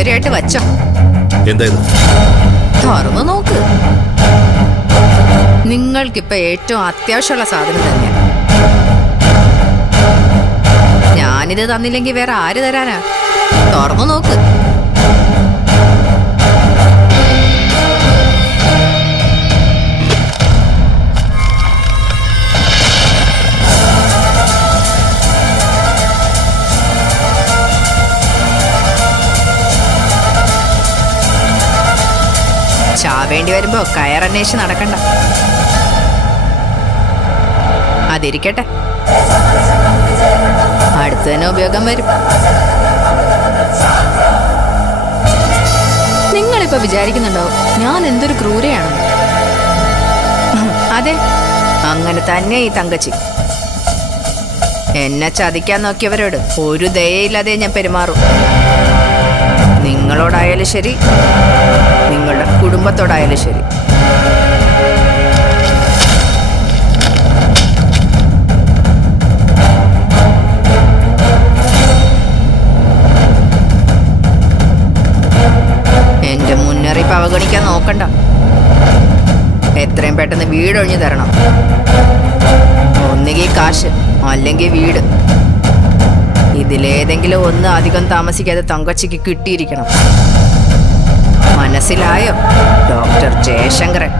അക്ഷരമായിട്ട് വച്ചോ. എന്തായത്? തുറന്നു നോക്ക്. നിങ്ങൾക്കിപ്പൊ ഏറ്റവും അത്യാവശ്യമുള്ള സാധനം തന്നെയാ. ഞാനിത് തന്നില്ലെങ്കിൽ വേറെ ആര് തരാനാ? തുറന്നു നോക്ക്. ചാവേണ്ടി വരുമ്പോ കയറന്വേഷിച്ച് നടക്കണ്ട. അതിരിക്കട്ടെ, അടുത്ത് തന്നെ ഉപയോഗം വരും. നിങ്ങളിപ്പോ വിചാരിക്കുന്നുണ്ടോ ഞാൻ എന്തൊരു ക്രൂരയാണെന്ന്? അതെ, അങ്ങനെ തന്നെ ഈ തങ്കച്ചി. എന്നെ ചതിക്കാൻ നോക്കിയവരോട് ഒരു ദയയില്ലാതെ ഞാൻ പെരുമാറും. നിങ്ങളോടായാലും ശരി, നിങ്ങളുടെ കുടുംബത്തോടായാലും ശരി. എന്റെ മുന്നറിയിപ്പ് അവഗണിക്കാൻ നോക്കണ്ട. എത്രയും പെട്ടെന്ന് വീടൊഴിഞ്ഞു തരണം. ഒന്നുകിൽ കാശ്, അല്ലെങ്കിൽ വീട്. ഇതിലേതെങ്കിലും ഒന്ന് അധികം താമസിക്കാതെ തങ്കച്ചിക്ക് കിട്ടിയിരിക്കണം. മനസ്സിലായോ ഡോക്ടർ ജയശങ്കരൻ?